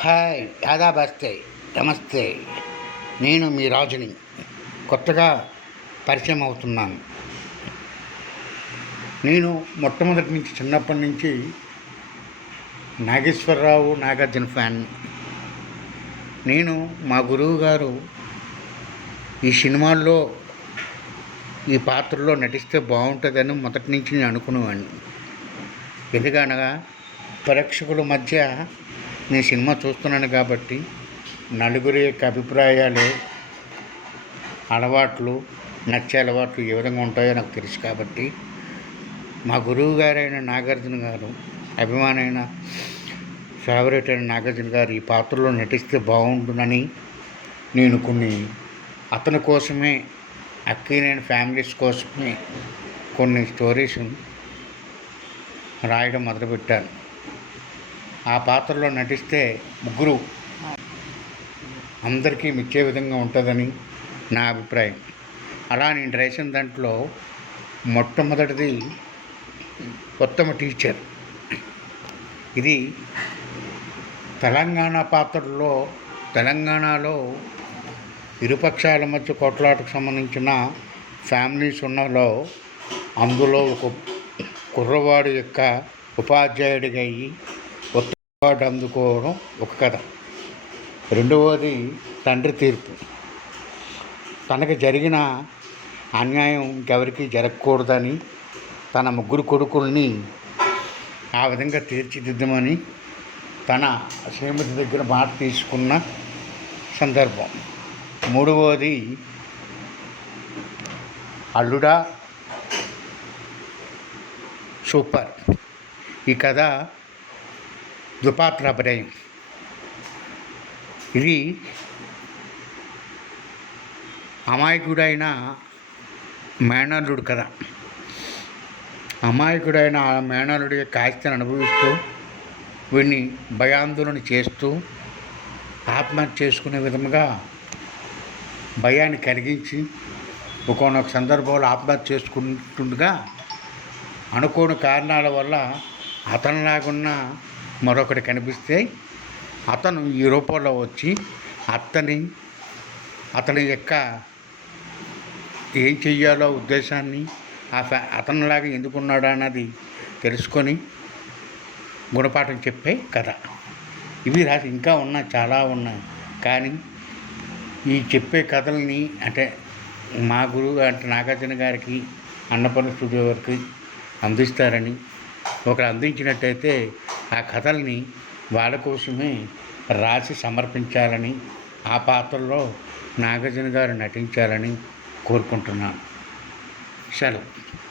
Hi ఆదాబస్తే నమస్తే. నేను మీ రాజుని కొత్తగా పరిచయం అవుతున్నాను. నేను మొట్టమొదటి నుంచి చిన్నప్పటి నుంచి నాగేశ్వరరావు నాగార్జున ఫ్యాన్. నేను మా గురువు గారు ఈ సినిమాల్లో ఈ పాత్రలో నటిస్తే బాగుంటుందని మొదటి నుంచి నేను అనుకునేవాడిని. ఎందుకనగా ప్రేక్షకుల మధ్య నేను సినిమా చూస్తున్నాను కాబట్టి నలుగురి యొక్క అభిప్రాయాలు, అలవాట్లు, నచ్చే అలవాట్లు ఏ విధంగా ఉంటాయో నాకు తెలుసు కాబట్టి మా గురువు గారైన నాగార్జున గారు, అభిమానైన ఫేవరెట్ అయిన నాగార్జున గారు ఈ పాత్రలో నటిస్తే బాగుంటుందని నేను అతని కోసమే, అక్కినేని ఫ్యామిలీస్ కోసమే కొన్ని స్టోరీస్ రాయడం మొదలుపెట్టాను. ఆ పాత్రలో నటిస్తే ముగ్గురు అందరికీ మెచ్చే విధంగా ఉంటుందని నా అభిప్రాయం. అలా నేను రాసిన దాంట్లో మొట్టమొదటిది ఉత్తమ టీచర్. ఇది తెలంగాణలో ఇరుపక్షాల మధ్య కొట్లాటకు సంబంధించిన ఫ్యామిలీస్ ఉన్నలో అందులో ఒక కుర్రవాడు యొక్క ఉపాధ్యాయుడిగా అయ్యి అవార్డు అందుకోవడం ఒక కథ. రెండవది తండ్రి తీర్పు. తనకు జరిగిన అన్యాయం ఇంకెవరికి జరగకూడదని తన ముగ్గురు కొడుకుల్ని ఆ విధంగా తీర్చిదిద్దమని తన శ్రీమతి దగ్గర మాట తీసుకున్న సందర్భం. మూడవది అల్లుడా సూపర్. ఈ కథ ద్విపాత్రాభినయం. ఇది అమాయకుడైన మేనల్లుడు కథ. అమాయకుడైన ఆ మేనల్లుడి యొక్క ఆస్తిని అనుభవిస్తూ వీడిని భయాందోళన చేస్తూ ఆత్మహత్య చేసుకునే విధముగా భయాన్ని కలిగించి ఒక్కొక్క సందర్భంలో ఆత్మహత్య చేసుకుంటుండగా అనుకోని కారణాల వల్ల అతనిలాగున్న మరొకటి కనిపిస్తే అతను ఈ రూపంలో వచ్చి అతని యొక్క ఏం చెయ్యాలో ఉద్దేశాన్ని అతనిలాగా ఎందుకున్నాడా అన్నది తెలుసుకొని గుణపాఠం చెప్పే కథ. ఇవి రాసి ఇంకా చాలా ఉన్నాయి. కానీ ఈ చెప్పే కథల్ని అంటే మా గురువు అంటే నాగార్జున గారికి, అన్నపూర్ణ స్టూడియో వారికి అందిస్తారని, ఒకరు అందించినట్టయితే ఆ కథల్ని వాళ్ళ కోసమే రాసి సమర్పించాలని, ఆ పాత్రలో నాగార్జున గారు నటించాలని కోరుకుంటున్నాను. సెలవు.